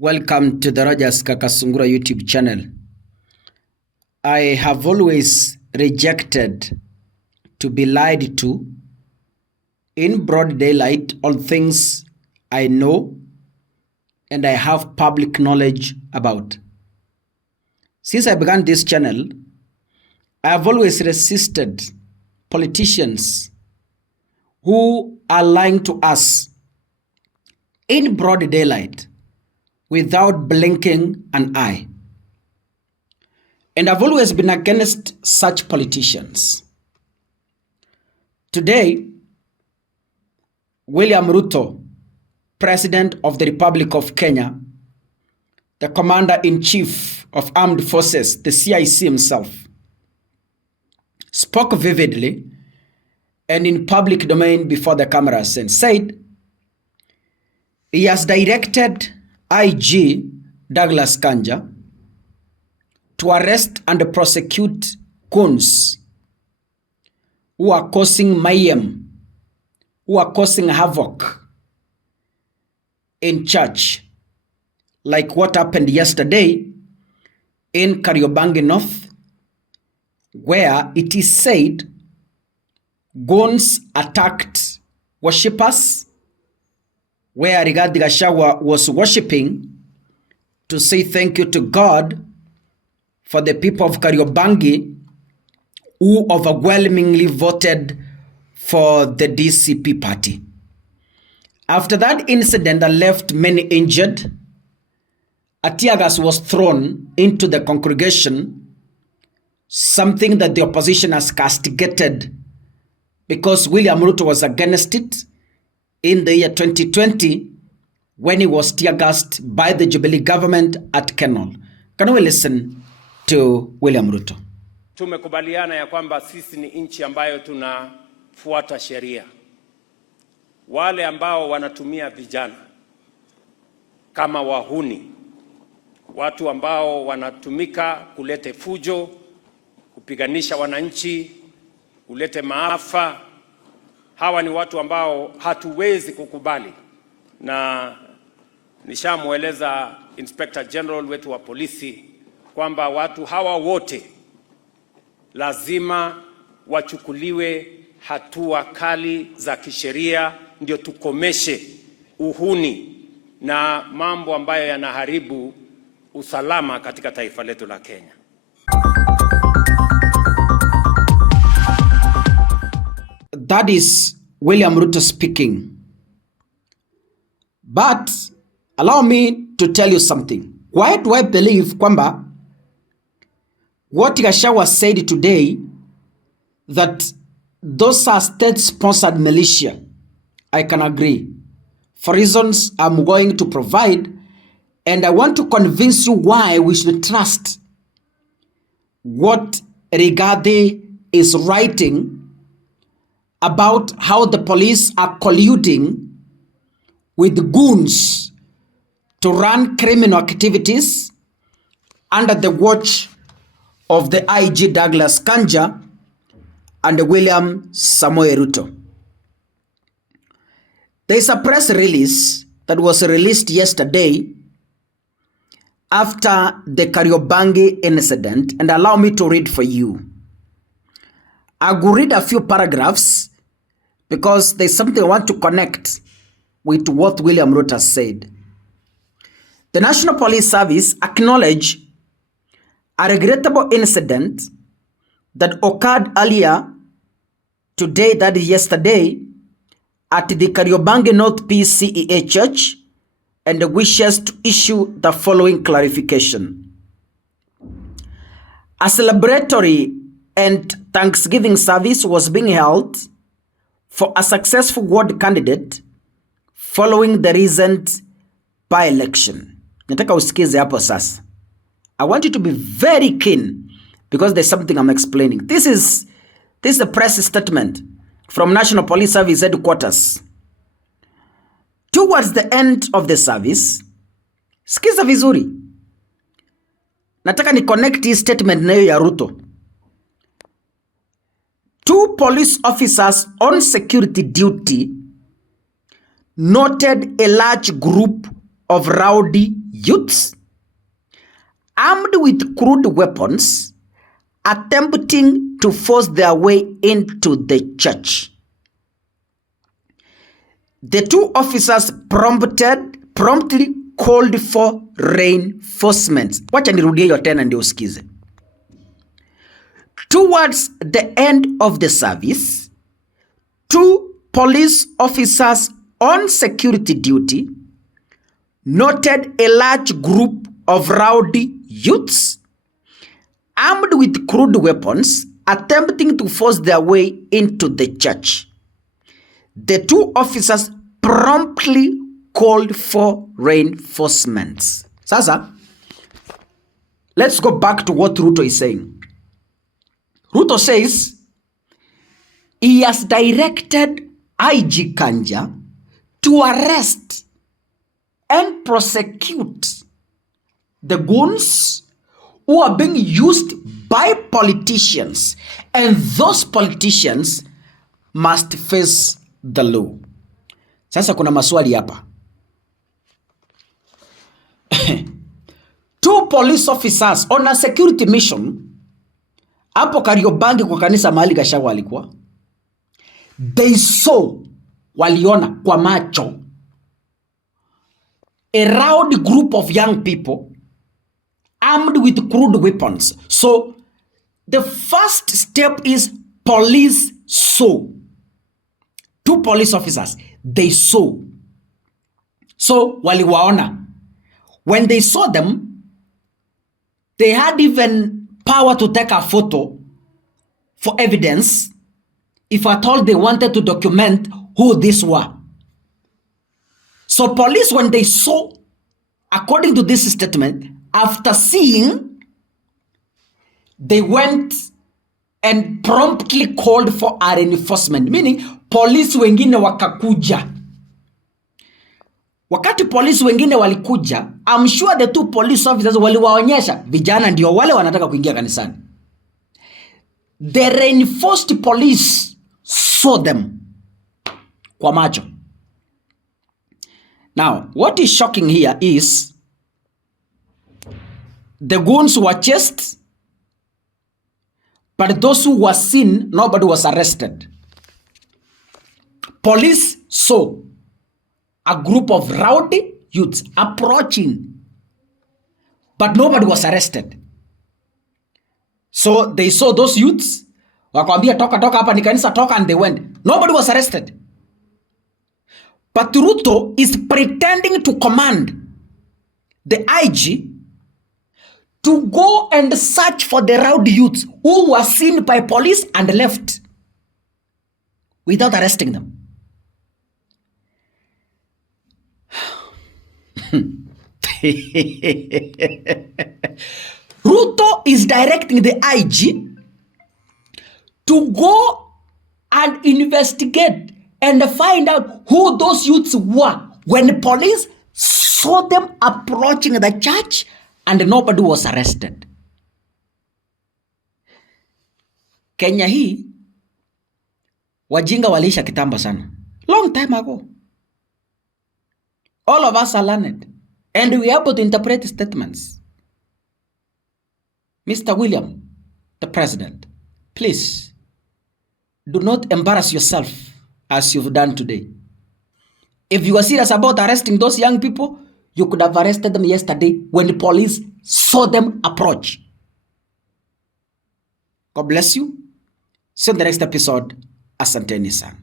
Welcome to the Rogers Kakasungura YouTube channel. I have always rejected to be lied to in broad daylight on things I know and I have public knowledge about. Since I began this channel, I have always resisted politicians who are lying to us in broad daylight without blinking an eye. And I've always been against such politicians. Today, William Ruto, President of the Republic of Kenya, the Commander-in-Chief of Armed Forces, the CIC himself, spoke vividly and in public domain before the cameras and said he has directed IG Douglas Kanja to arrest and prosecute goons who are causing mayhem, who are causing havoc in church, like what happened yesterday in Kariobangi North, where it is said goons attacked worshippers, where Gachagua was worshipping to say thank you to God for the people of Kariobangi who overwhelmingly voted for the DCP party. After that incident that left many injured, a tear gas was thrown into the congregation, something that the opposition has castigated because William Ruto was against it in the year 2020 when he was tear-gassed by the Jubilee government at Kenol. Can we listen to William Ruto? Tumekubaliana ya kwamba sisi ni nchi ambayo tunafuata sheria. Wale ambao wanatumia vijana kama wahuni, watu ambao wanatumika kulete fujo, kupiganisha wananchi, kulete maafa, hawa ni watu ambao hatuwezi kukubali, na nishamueleza Inspector General wetu wa polisi kwamba watu hawa wote lazima wachukuliwe hatua kali za kisheria, ndio tukomeshe uhuni na mambo ambayo yanaharibu usalama katika taifa letu la Kenya. That is William Ruto speaking. But allow me to tell you something. Why do I believe kwamba what Gachagua said today, that those are state-sponsored militia? I can agree. For reasons I'm going to provide, and I want to convince you why we should trust what Rigathi is writing about how the police are colluding with goons to run criminal activities under the watch of the IG Douglas Kanja and William Samoei Ruto. There is a press release that was released yesterday after the Kariobangi incident, and allow me to read for you. I will read a few paragraphs because there's something I want to connect with what William Ruto said. The National Police Service acknowledged a regrettable incident that occurred earlier today, that is yesterday, at the Kariobangi North PCEA Church, and wishes to issue the following clarification. A celebratory and Thanksgiving service was being held for a successful ward candidate following the recent by-election. Nataka usikize hapo sasa. I want you to be very keen because there's something I'm explaining. This is a press statement from National Police Service headquarters. Towards the end of the service, sikiza vizuri. Nataka ni connect hii statement na hiyo ya Ruto. Two police officers on security duty noted a large group of rowdy youths armed with crude weapons attempting to force their way into the church. The two officers promptly called for reinforcements. Wacha nirudie hiyo tena ndio usikize. Towards the end of the service, two police officers on security duty noted a large group of rowdy youths armed with crude weapons attempting to force their way into the church. The two officers promptly called for reinforcements. Sasa, let's go back to what Ruto is saying. Ruto says he has directed IG Kanja to arrest and prosecute the goons who are being used by politicians, and those politicians must face the law. Sasa kuna maswali hapa. Two police officers on a security mission hapo Kariobangi kwa kanisa mahali Gachagua alikuwa. They saw, waliona kwa macho, a rowdy group of young people armed with crude weapons. So the first step is police saw. Two police officers, they saw. So waliwaona. When they saw them, they had even power to take a photo for evidence if at all they wanted to document who these were. So police, when they saw, according to this statement, after seeing, they went and promptly called for a reinforcement, meaning police wengine wakakuja. Wakati police wengine walikuja, I'm sure the two police officers waliwaonyesha vijana ndio wale wanataka kuingia kanisani. The reinforced police saw them kwa macho. Now, what is shocking here is the goons were chased, but those who were seen, nobody was arrested. Police saw a group of rowdy youths approaching, but nobody was arrested. So they saw those youths, wakwambia toka hapa ni kanisa, toka, and they went. Nobody was arrested. But Ruto is pretending to command the IG to go and search for the rowdy youths who were seen by police and left without arresting them. Ruto is directing the IG to go and investigate and find out who those youths were when police saw them approaching the church and nobody was arrested. Kenya hii wajinga waliisha kitambo sana. Long time ago. All of us are learned and we are able to interpret statements. Mr. William, the president, please do not embarrass yourself as you've done today. If you are serious about arresting those young people, you could have arrested them yesterday when the police saw them approach. God bless you. See you in the next episode. Asanteni sana.